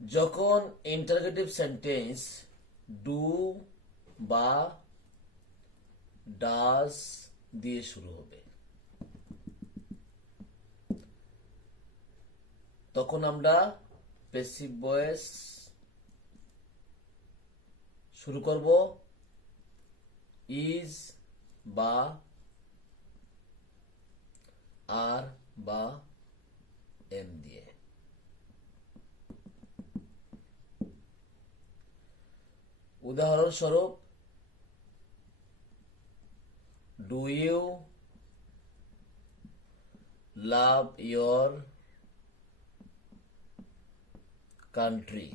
যখন interrogative sentence do বা ডাজ দিয়ে শুরু হবে তখন আমরা প্যাসিভ ভয়েস শুরু করব ইজ বা আর বা এম দিয়ে। উদাহরণস্বরূপ, do you love your country?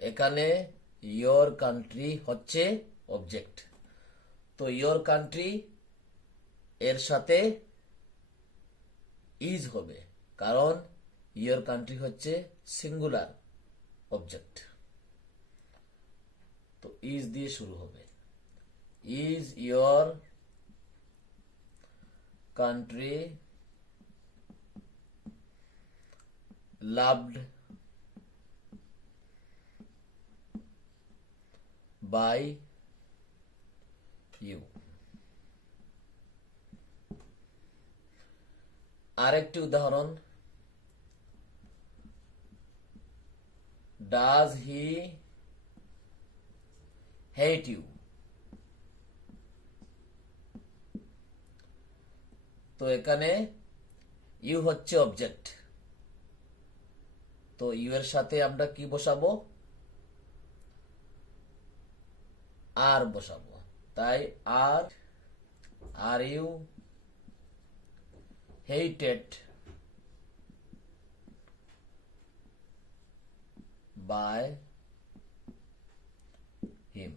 এখানে ইয়োর কান্ট্রি হচ্ছে অবজেক্ট, তো ইয়োর কান্ট্রি এর সাথে ইজ হবে, কারণ ইয়োর কান্ট্রি হচ্ছে সিঙ্গুলার অবজেক্ট, তো ইজ দিয়ে শুরু হবে। Is your country loved by you? আরেকটি উদাহরণ, ডাজ হি হেট ইউ? তো এখানে ইউ হচ্ছে অবজেক্ট, তো ইউ এর সাথে আমরা কি বসাবো? আর বসাবো, তাই are you hated by him?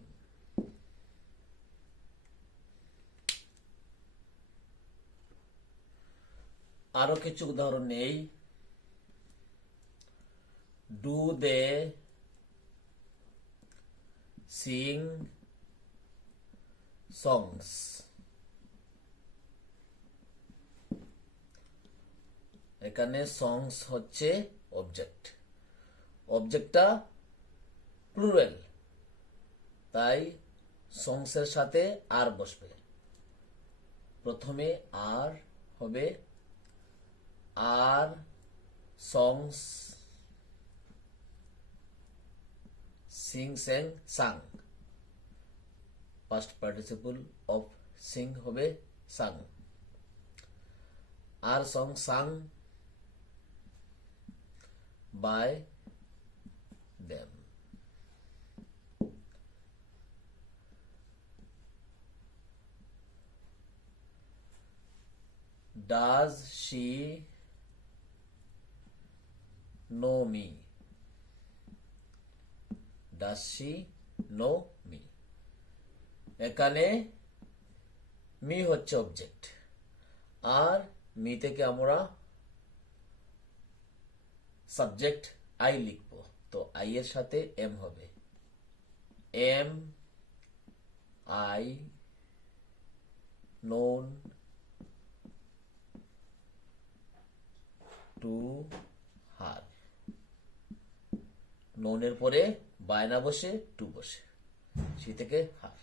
আরো কিছু উদাহরণ নেই। Do they sing songs? এখানে songs হচ্ছে অবজেক্ট, অবজেক্টটা প্লুরাল, তাই songs এর সাথে আর বসবে। প্রথমে আর হবে are songs, sing sang sang, past participle of sing হবে sang, আর song sung by them. Does she know me? Does she know me? এখানে মি হচ্ছে অবজেক্ট, আর মি থেকে আমরা সাবজেক্ট আই লিখবো, তো আই এর সাথে এম হবে। Am I known to her? নোনের পরে বায়না বসে টু বসে, সে থেকে হার।